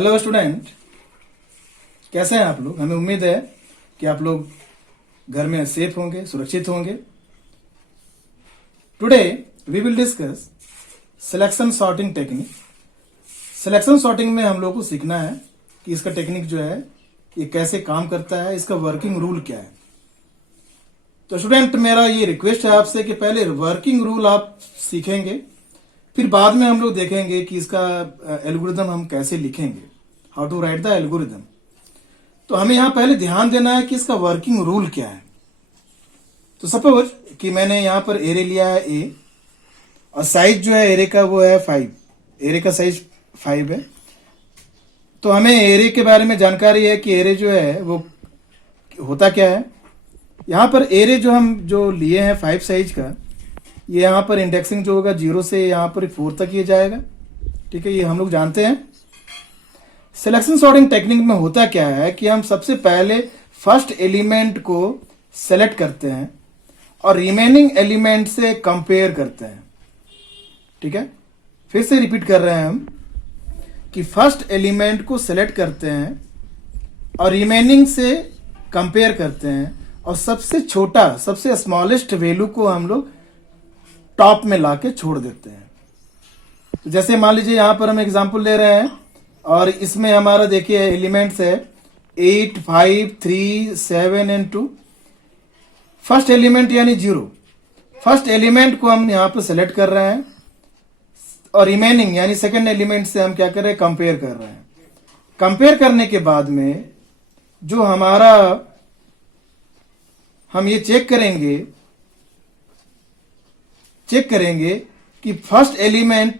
Hello student, कैसे हैं आप लोग। हमें उम्मीद है कि आप लोग घर में सेफ होंगे, सुरक्षित होंगे। Today we will discuss selection sorting technique. Selection sorting में हम लोग को सीखना है कि इसका टेक्निक जो है ये कैसे काम करता है, इसका वर्किंग रूल क्या है। तो स्टूडेंट, मेरा ये रिक्वेस्ट है आपसे कि पहले वर्किंग रूल आप सीखेंगे, फिर बाद में हम लोग देखेंगे कि इसका एल्गोरिदम हम कैसे लिखेंगे, how to write the algorithm. तो हमें यहाँ पहले ध्यान देना है कि इसका वर्किंग रूल क्या है। तो सपोज कि मैंने यहाँ पर एरे लिया है ए, और साइज जो है एरे का वो है 5, एरे का साइज 5 है। तो हमें एरे के बारे में जानकारी है कि एरे जो है वो होता क्या है। यहाँ पर एरे जो हम जो लिए हैं 5 साइज का, ये यहाँ पर इंडेक्सिंग जो होगा 0 से यहाँ पर 4 तक ये जाएगा। ठीक है, ये हम लोग जानते हैं। सिलेक्शन सॉर्टिंग टेक्निक में होता क्या है कि हम सबसे पहले फर्स्ट एलिमेंट को सेलेक्ट करते हैं और रिमेनिंग एलिमेंट से कंपेयर करते हैं। ठीक है, फिर से रिपीट कर रहे हैं हम कि फर्स्ट एलिमेंट को सेलेक्ट करते हैं और रिमेनिंग से कंपेयर करते हैं, और सबसे छोटा, सबसे स्मॉलेस्ट वैल्यू को हम लोग टॉप में लाके छोड़ देते हैं। तो जैसे मान लीजिए यहाँ पर हम एग्जांपल ले रहे हैं, और इसमें हमारा देखिए एलिमेंट्स है 8, 5, 3, 7 एंड 2। फर्स्ट एलिमेंट यानी 0, फर्स्ट एलिमेंट को हम यहाँ पर सेलेक्ट कर रहे हैं, और रिमेनिंग यानी सेकेंड एलिमेंट से हम क्या कर रहे हैं, कंपेयर कर रहे हैं। कंपेयर करने के बाद में जो हमारा, हम ये चेक करेंगे कि फर्स्ट एलिमेंट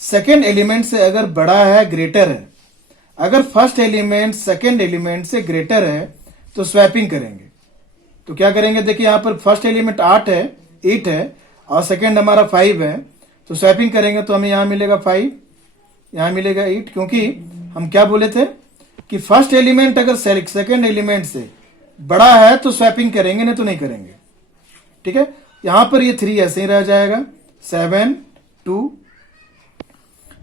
सेकेंड एलिमेंट से अगर बड़ा है, ग्रेटर है। अगर फर्स्ट एलिमेंट सेकेंड एलिमेंट से ग्रेटर है तो स्वैपिंग करेंगे। तो क्या करेंगे, देखिए यहाँ पर फर्स्ट एलिमेंट 8 है और सेकेंड हमारा 5 है। तो स्वैपिंग करेंगे तो हमें यहाँ मिलेगा 5, यहाँ मिलेगा 8, क्योंकि हम क्या बोले थे कि फर्स्ट एलिमेंट अगर सेकेंड एलिमेंट से बड़ा है तो स्वैपिंग करेंगे, नहीं तो नहीं करेंगे। ठीक है, यहां पर ये 3 ऐसे ही रह जाएगा, 7, 2।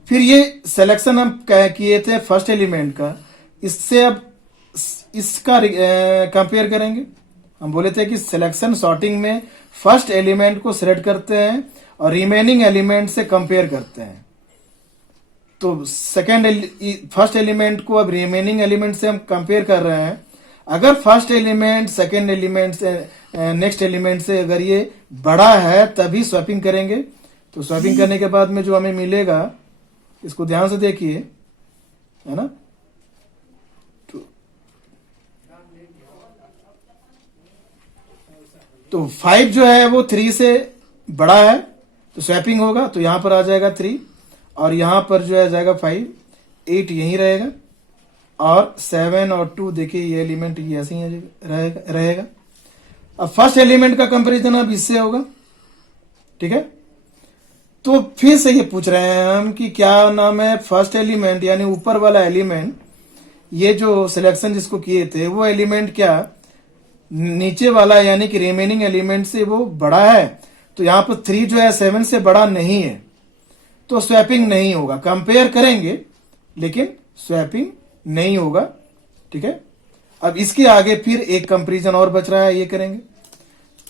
फिर ये सिलेक्शन हम किए थे फर्स्ट एलिमेंट का, इससे अब इसका कंपेयर करेंगे। हम बोले थे कि सिलेक्शन सॉर्टिंग में फर्स्ट एलिमेंट को सिलेक्ट करते हैं और रिमेनिंग एलिमेंट से कंपेयर करते हैं। तो फर्स्ट एलिमेंट को अब रिमेनिंग एलिमेंट से हम कंपेयर कर रहे हैं। अगर फर्स्ट एलिमेंट सेकेंड एलिमेंट से, नेक्स्ट एलिमेंट से अगर ये बड़ा है तभी स्वैपिंग करेंगे। तो स्वैपिंग करने के बाद में जो हमें मिलेगा, इसको ध्यान से देखिए, है ना। तो 5 जो है वो 3 से बड़ा है तो स्वैपिंग होगा, तो यहां पर आ जाएगा 3, और यहां पर जो है जाएगा 5, 8 यहीं रहेगा, और 7 और 2 देखिए ये एलिमेंट ये ऐसे ही रहेगा। अब फर्स्ट एलिमेंट का कंपैरिजन अब इससे होगा। ठीक है, तो फिर से ये पूछ रहे हैं हम कि क्या नाम है, फर्स्ट एलिमेंट यानी ऊपर वाला एलिमेंट, ये जो सिलेक्शन जिसको किए थे वो एलिमेंट क्या नीचे वाला यानी कि रिमेनिंग एलिमेंट से वो बड़ा है। तो यहां पर 3 जो है 7 से बड़ा नहीं है, तो स्वैपिंग नहीं होगा। कंपेयर करेंगे लेकिन स्वैपिंग नहीं होगा। ठीक है, अब इसके आगे फिर एक कंपैरिजन और बच रहा है, ये करेंगे।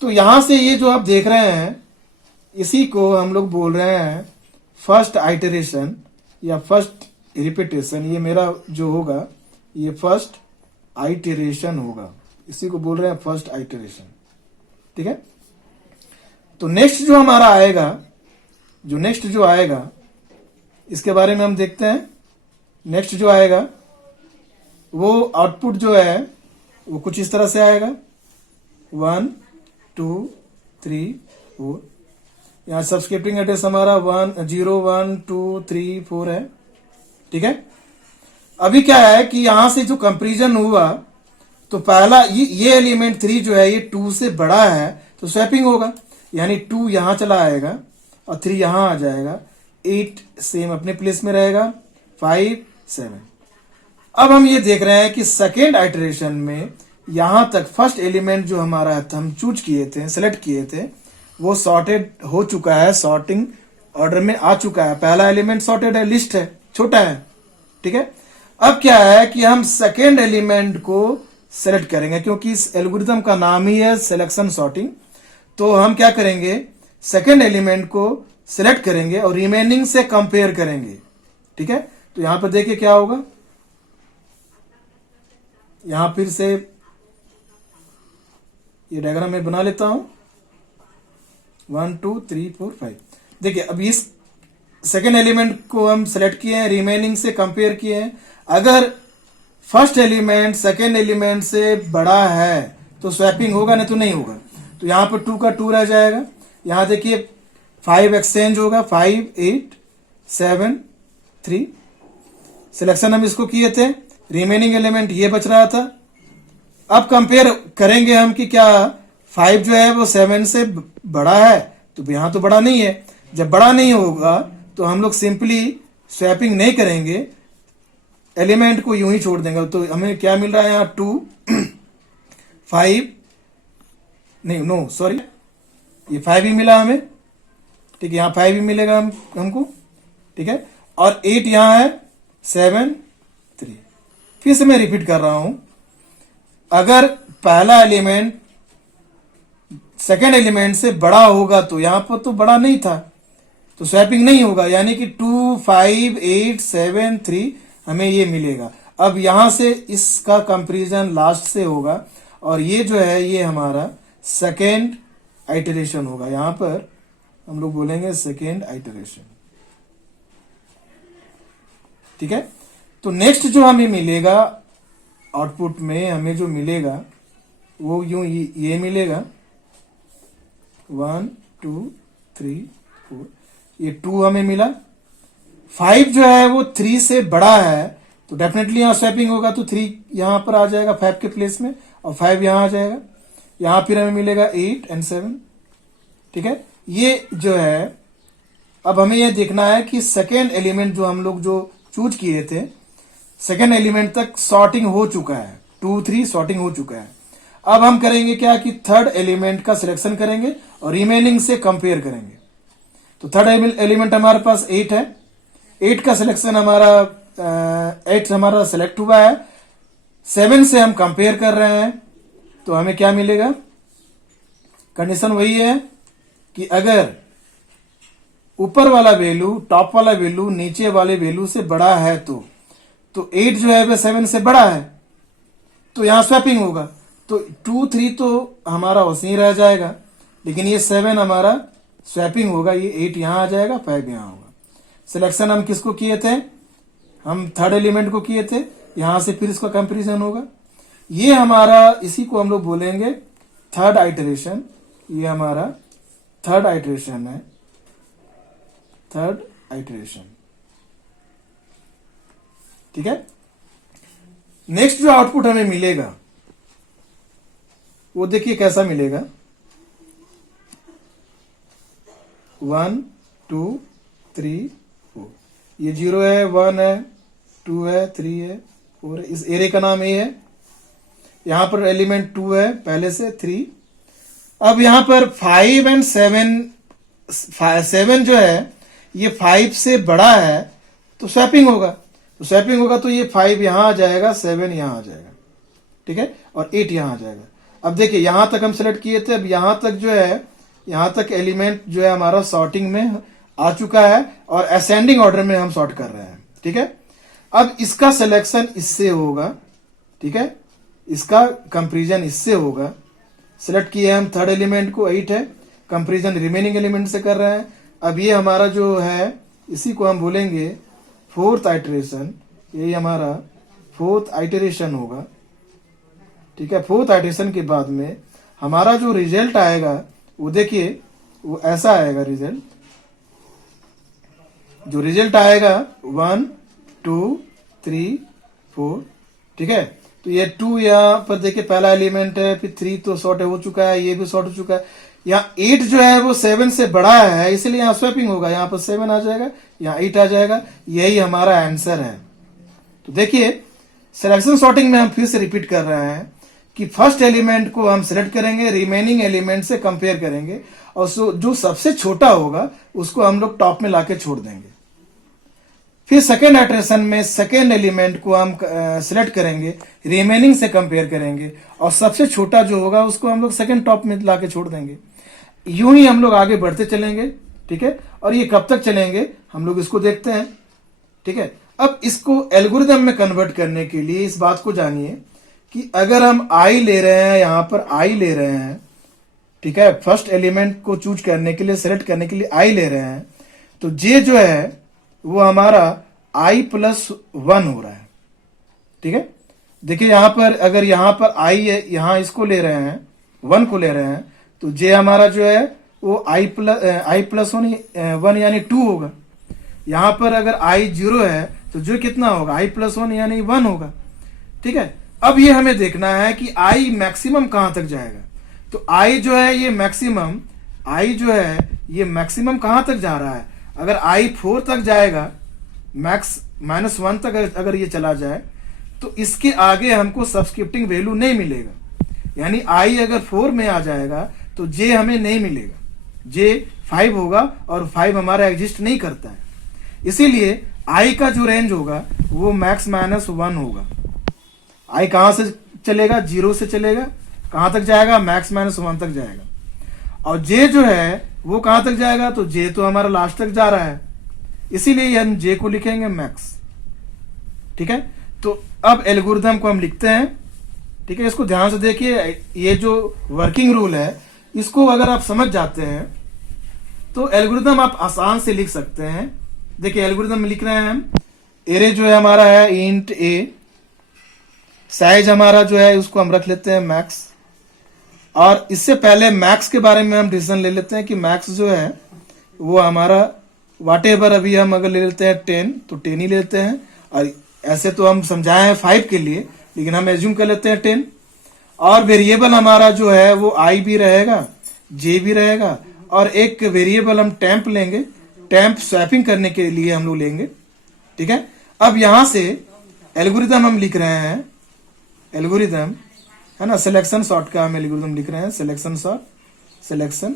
तो यहां से ये जो आप देख रहे हैं, इसी को हम लोग बोल रहे हैं फर्स्ट आइटरेशन या फर्स्ट रिपीटेशन। ये मेरा जो होगा ये फर्स्ट आइटरेशन होगा, इसी को बोल रहे हैं फर्स्ट आइटरेशन। ठीक है, तो नेक्स्ट जो हमारा आएगा, नेक्स्ट जो आएगा इसके बारे में हम देखते हैं। नेक्स्ट जो आएगा वो आउटपुट जो है वो कुछ इस तरह से आएगा, 1, 2, 3, 4। यहाँ सब्सक्रिप्टिंग एड्रेस हमारा 0, 1, 2, 3, 4 है। ठीक है, अभी क्या है कि यहां से जो कंपैरिजन हुआ, तो पहला ये एलिमेंट 3 जो है ये 2 से बड़ा है तो स्वैपिंग होगा, यानी 2 यहां चला आएगा और 3 यहां आ जाएगा, 8 सेम अपने प्लेस में रहेगा, 5, 7। अब हम ये देख रहे हैं कि सेकेंड आइटरेशन में यहां तक फर्स्ट एलिमेंट जो हमारा हम चूज किए थे, सेलेक्ट किए थे, वो सॉर्टेड हो चुका है, सॉर्टिंग ऑर्डर में आ चुका है। पहला एलिमेंट सॉर्टेड है, लिस्ट है, छोटा है। ठीक है, अब क्या है कि हम सेकेंड एलिमेंट को सेलेक्ट करेंगे, क्योंकि इस एल्गोरिथम का नाम ही है सिलेक्शन सॉर्टिंग। तो हम क्या करेंगे, सेकेंड एलिमेंट को सिलेक्ट करेंगे और रिमेनिंग से कंपेयर करेंगे। ठीक है, तो यहां पर देखिए क्या होगा, यहां फिर से ये डायग्राम में बना लेता हूं, 1 2 3 4 5। देखिए अब इस सेकेंड एलिमेंट को हम सेलेक्ट किए हैं, रिमेनिंग से कंपेयर किए हैं। अगर फर्स्ट एलिमेंट सेकेंड एलिमेंट से बड़ा है तो स्वैपिंग होगा, नहीं तो नहीं होगा। तो यहां पर 2 का 2 रह जाएगा। यहां देखिए 5 एक्सचेंज होगा, 5 8 7 3। सिलेक्शन हम इसको किए थे, रिमेनिंग एलिमेंट ये बच रहा था। अब कंपेयर करेंगे हम कि क्या 5 जो है वो 7 से बड़ा है, तो यहां तो बड़ा नहीं है। जब बड़ा नहीं होगा तो हम लोग सिंपली स्वैपिंग नहीं करेंगे, एलिमेंट को यूं ही छोड़ देंगे। तो हमें क्या मिल रहा है यहाँ 2 5 नहीं नो सॉरी ये 5 ही मिला हमें। ठीक है, यहाँ 5 ही मिलेगा हमको। ठीक है, और 8 यहाँ है, 7 3। फिर से मैं रिपीट कर रहा हूं, अगर पहला एलिमेंट सेकेंड एलिमेंट से बड़ा होगा तो यहां पर तो बड़ा नहीं था, तो स्वैपिंग नहीं होगा, यानी कि 2 5 8 7 3 हमें ये मिलेगा। अब यहां से इसका कंपैरिजन लास्ट से होगा, और ये जो है ये हमारा सेकेंड आइटरेशन होगा। यहां पर हम लोग बोलेंगे सेकेंड आइटरेशन। ठीक है, तो नेक्स्ट जो हमें मिलेगा आउटपुट में, हमें जो मिलेगा वो यूं ये मिलेगा 1 2 3 4, ये 2 हमें मिला। 5 जो है वो 3 से बड़ा है, तो डेफिनेटली यहां स्वैपिंग होगा, तो 3 यहां पर आ जाएगा 5 के प्लेस में, और 5 यहां आ जाएगा। यहां फिर हमें मिलेगा 8 और 7। ठीक है, ये जो है अब हमें यह देखना है कि सेकेंड एलिमेंट जो हम लोग जो चूज किए थे, सेकेंड एलिमेंट तक सॉर्टिंग हो चुका है, 2 3 सॉर्टिंग हो चुका है। अब हम करेंगे क्या कि थर्ड एलिमेंट का सिलेक्शन करेंगे और रिमेनिंग से कंपेयर करेंगे। तो थर्ड एलिमेंट हमारे पास 8 है, 8 का सिलेक्शन हमारा 8 हमारा सेलेक्ट हुआ है। 7 से हम कंपेयर कर रहे हैं, तो हमें क्या मिलेगा, कंडीशन वही है कि अगर ऊपर वाला वैल्यू टॉप वाला वैल्यू नीचे वाले वैल्यू से बड़ा है तो 8 जो है वह 7 से बड़ा है, तो यहां स्वैपिंग होगा। तो 2 3 तो हमारा वैसे ही रह जाएगा, लेकिन ये 7 हमारा स्वैपिंग होगा, ये 8 यहां आ जाएगा, 5 यहां होगा। सिलेक्शन हम किसको किए थे, हम थर्ड एलिमेंट को किए थे, यहां से फिर इसका कंपैरिजन होगा। ये हमारा, इसी को हम लोग बोलेंगे थर्ड आइटरेशन। ये हमारा थर्ड आइटरेशन है, थर्ड आइटरेशन। ठीक है, नेक्स्ट जो आउटपुट हमें मिलेगा वो देखिए कैसा मिलेगा, 1 2 3 4। ये 0 है, 1 है, 2 है, 3 है, 4 है। इस एरे का नाम ये है। यहां पर एलिमेंट 2 है पहले से, 3। अब यहां पर 5 और 7 जो है ये 5 से बड़ा है, तो स्वैपिंग होगा। तो स्वैपिंग होगा तो ये 5 यहां आ जाएगा, 7 यहां आ जाएगा। ठीक है, और 8 यहां आ जाएगा। अब देखिए यहां तक हम सेलेक्ट किए थे, अब यहां तक जो है, यहां तक एलिमेंट जो है हमारा सॉर्टिंग में आ चुका है, और असेंडिंग ऑर्डर में हम सॉर्ट कर रहे हैं। ठीक है, अब इसका सिलेक्शन इससे होगा। ठीक है, इसका कंपैरिजन इससे होगा। सिलेक्ट किए हम थर्ड एलिमेंट को, 8 है, कंपैरिजन रिमेनिंग एलिमेंट से कर रहे हैं। अब ये हमारा जो है इसी को हम बोलेंगे फोर्थ आइटरेशन। यही हमारा फोर्थ आइटरेशन होगा। ठीक है, फोर्थ आइटरेशन के बाद में हमारा जो रिजल्ट आएगा वो देखिए वो ऐसा आएगा। रिजल्ट जो रिजल्ट आएगा 1 2 3 4। ठीक है, तो ये 2 यहाँ पर देखिए पहला एलिमेंट है, फिर 3 तो शॉर्ट हो चुका है, ये भी शॉर्ट हो चुका है। यहाँ 8 जो है वो 7 से बड़ा है, इसलिए यहाँ स्वैपिंग होगा, यहाँ पर 7 आ जाएगा, यहाँ 8 आ जाएगा। यही हमारा आंसर है। तो देखिए सिलेक्शन सॉर्टिंग में हम फिर से रिपीट कर रहे हैं कि फर्स्ट एलिमेंट को हम सिलेक्ट करेंगे, रिमेनिंग एलिमेंट से कंपेयर करेंगे, और जो सबसे छोटा होगा उसको हम लोग टॉप में लाके छोड़ देंगे। फिर सेकेंड आइटरेशन में सेकेंड एलिमेंट को हम सिलेक्ट करेंगे, रिमेनिंग से कंपेयर करेंगे और सबसे छोटा जो होगा उसको हम लोग सेकेंड टॉप में लाके छोड़ देंगे। यूं ही हम लोग आगे बढ़ते चलेंगे, ठीक है। और ये कब तक चलेंगे हम लोग इसको देखते हैं, ठीक है। अब इसको एल्गोरिदम में कन्वर्ट करने के लिए इस बात को जानिए कि अगर हम आई ले रहे हैं, यहां पर आई ले रहे हैं, ठीक है, फर्स्ट एलिमेंट को चूज करने के लिए, सेलेक्ट करने के लिए आई ले रहे हैं, तो जे जो है वो हमारा i प्लस 1 हो रहा है, ठीक है। देखिए यहां पर अगर यहां पर आई है, यहां इसको ले रहे हैं, 1 को ले रहे हैं, तो जे हमारा जो है वो i प्लस 1 यानी 2 होगा। यहां पर अगर i 0 है तो जो कितना होगा, i प्लस 1 यानी 1 होगा, ठीक है। अब ये हमें देखना है कि i मैक्सिमम कहां तक जाएगा। तो i जो है ये मैक्सिमम, i जो है ये मैक्सिमम कहां तक जा रहा है। अगर i 4 तक जाएगा, मैक्स -1 तक अगर ये चला जाए, तो इसके आगे हमको सबस्क्रिप्टिंग वैल्यू नहीं मिलेगा। यानी i अगर 4 में आ जाएगा तो j हमें नहीं मिलेगा, j 5 होगा और 5 हमारा एग्जिस्ट नहीं करता है। इसीलिए i का जो रेंज होगा वो मैक्स -1 होगा। i कहां से चलेगा, 0 से चलेगा, कहां तक जाएगा, मैक्स -1 तक जाएगा। और j जो है वो कहां तक जाएगा, तो j तो हमारा लास्ट तक जा रहा है, इसीलिए हम j को लिखेंगे मैक्स, ठीक है। तो अब एल्गोरिथम को हम लिखते हैं, ठीक है। इसको ध्यान से देखिए, ये जो वर्किंग रूल है इसको अगर आप समझ जाते हैं तो एल्गोरिथम आप आसान से लिख सकते हैं। देखिए एल्गोरिथम में लिख रहे हैं हम, एरे जो है हमारा है इंट a, साइज हमारा जो है उसको हम रख लेते हैं मैक्स। और इससे पहले मैक्स के बारे में हम डिसीजन ले लेते हैं कि मैक्स जो है वो हमारा व्हाटएवर, अभी हम अगर ले लेते हैं 10 तो 10 ही लेते हैं। और ऐसे तो हम समझाए हैं 5 के लिए, लेकिन हम एज्यूम कर लेते हैं 10। और वेरिएबल हमारा जो है वो आई भी रहेगा, जे भी रहेगा, और एक वेरिएबल हम टेम्प लेंगे, टेम्प स्वैपिंग करने के लिए हम लोग लेंगे, ठीक है। अब यहां से एल्गोरिथम हम लिख रहे हैं, एल्गोरिथम है ना, सिलेक्शन सॉर्ट का हम एल्गोरिथम लिख रहे हैं, सिलेक्शन सॉर्ट, सिलेक्शन,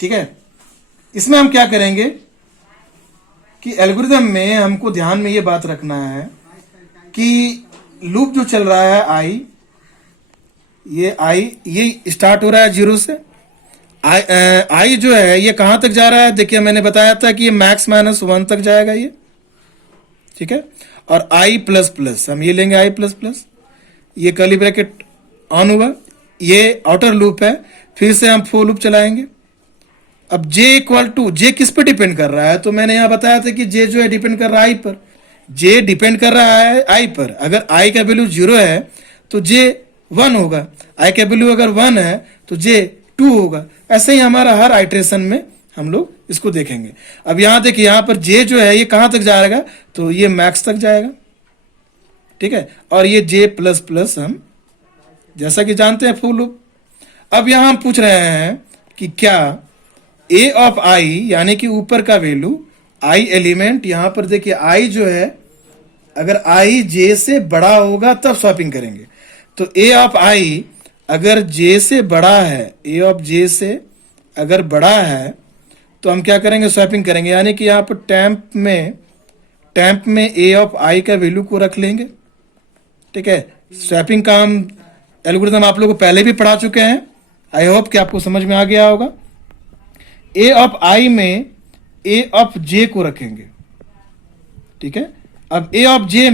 ठीक है। इसमें हम क्या करेंगे कि एल्गोरिथम में हमको ध्यान में ये बात रखना है कि लूप जो चल रहा है आई, ये स्टार्ट हो रहा है 0 से, आई जो है ये कहां तक जा रहा है। देखिए मैंने बताया था कि ये मैक्स -1 तक जाएगा ये, ठीक है। और i प्लस प्लस हम ये लेंगे, i प्लस प्लस, ये कर्ली ब्रैकेट ऑन हुआ, ये आउटर लूप है, फिर से हम फॉर लूप चलाएंगे। अब j इक्वल टू, j किस पे डिपेंड कर रहा है, तो मैंने यहां बताया था कि j जो है डिपेंड कर रहा है i पर, j डिपेंड कर रहा है i पर। अगर i का वैल्यू 0 है तो j 1 होगा, i का वैल्यू अगर 1 है तो j 2 होगा। ऐसे ही हमारा हर आइट्रेशन में हम लोग इसको देखेंगे। अब यहां देखिए, यहां पर j जो है ये कहां तक जाएगा, तो ये मैक्स तक जाएगा, ठीक है। और ये j प्लस प्लस हम जैसा कि जानते हैं फॉर लूप। अब यहां हम पूछ रहे हैं कि क्या a ऑफ i यानी कि ऊपर का वैल्यू i एलिमेंट, यहां पर देखिए i जो है अगर i j से बड़ा होगा तब स्वैपिंग करेंगे। तो a ऑफ i अगर j से बड़ा है, a ऑफ j से अगर बड़ा है तो हम क्या करेंगे, स्वैपिंग करेंगे। यानी कि यहां पर टैंप में a ऑफ i का वैल्यू को रख लेंगे, ठीक है। स्वैपिंग का हम एल्गोरिथम आप लोगों को पहले भी पढ़ा चुके हैं, आई होप कि आपको समझ में आ गया होगा। a ऑफ i में a ऑफ j को रखेंगे, ठीक है। अब a ऑफ j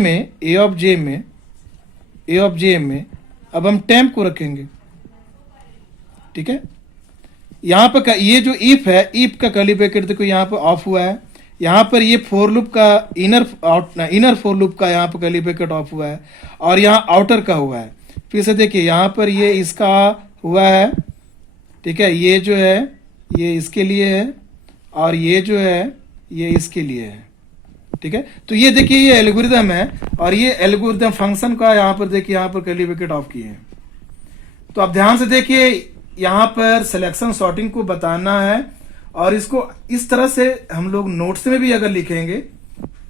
में अब हम टेम्प को रखेंगे, ठीक है। यहां पर ये जो इफ है, इफ का कर्ली ब्रैकेट देखो यहां पर ऑफ हुआ है, यहां पर ये फॉर लूप का इनर फॉर लूप का यहां पर कर्ली ब्रैकेट ऑफ हुआ है, और यहां आउटर का हुआ है। फिर से देखिए यहां पर ये इसका हुआ है, ठीक है, ये जो है ये इसके लिए है, और ये जो है ये इसके लिए है, ठीक है। तो ये देखिए ये एल्गोरिथम है, और ये एल्गोरिथम फंक्शन का यहाँ पर देखिए यहाँ पर कर्ली ब्रैकेट ऑफ किए हैं। तो आप ध्यान से देखिए, यहाँ पर सिलेक्शन सॉर्टिंग को बताना है, और इसको इस तरह से हम लोग नोट्स में भी अगर लिखेंगे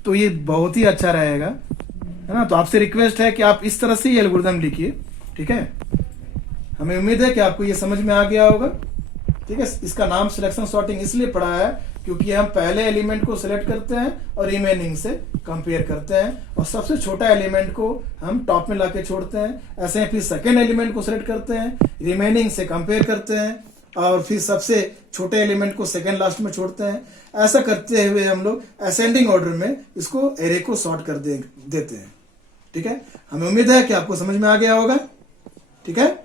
तो ये बहुत ही अच्छा रहेगा, है ना। तो आपसे रिक्वेस्ट है कि आप इस तरह से ही एल्गोरिथम लिखिए, ठीक है। हमें उम्मीद है कि आपको ये समझ में आ गया होगा, ठीक है। इसका नाम सिलेक्शन सॉर्टिंग इसलिए पड़ा है क्योंकि हम पहले एलिमेंट को सिलेक्ट करते हैं और रिमेनिंग से कंपेयर करते हैं और सबसे छोटा एलिमेंट को हम टॉप में लाके छोड़ते हैं। ऐसे ही फिर सेकेंड एलिमेंट को सिलेक्ट करते हैं, रिमेनिंग से कंपेयर करते हैं और फिर सबसे छोटे एलिमेंट को सेकेंड लास्ट में छोड़ते हैं। ऐसा करते हुए हम लोग असेंडिंग ऑर्डर में इसको एरे को सॉर्ट कर देते हैं। ठीक है, हमें उम्मीद है कि आपको समझ में आ गया होगा। ठीक है।